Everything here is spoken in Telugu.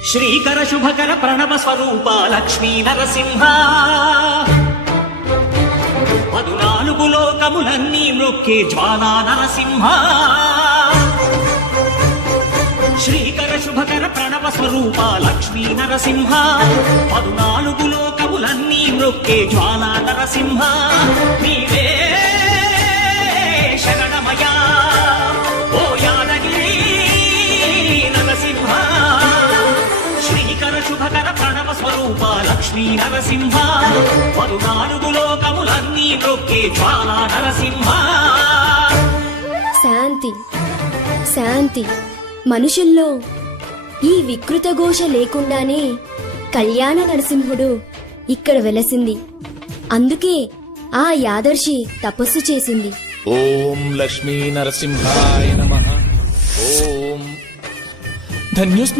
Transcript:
శ్రీకర శుభకర ప్రణవ స్వరూప లక్ష్మీ నరసింహ 14 లోకములన్నీ మ్రొక్కే జ్వాలా నరసింహ శ్రీకర శుభకర ప్రణవ స్వరూప లక్ష్మీ నరసింహ 14 లోకములన్నీ మ్రొక్కే జ్వాలా నరసింహ నీవే శరణమయా ఓ యాదగిరి నరసింహ శ్రీకర శుభకర ప్రణవ స్వరూప లక్ష్మీ నరసింహ 14 లోకములన్నీ మ్రొక్కే జ్వాలా నరసింహ. శాంతి శాంతి. మనుషుల్లో ఈ వికృత ఘోష లేకుండానే కళ్యాణ నరసింహుడు ఇక్కడ వెలసింది. అందుకే ఆ యాదర్శి తపస్సు చేసింది. ఓం లక్ష్మీ నరసింహాయ నమః. ఓం ధన్యోస్మి.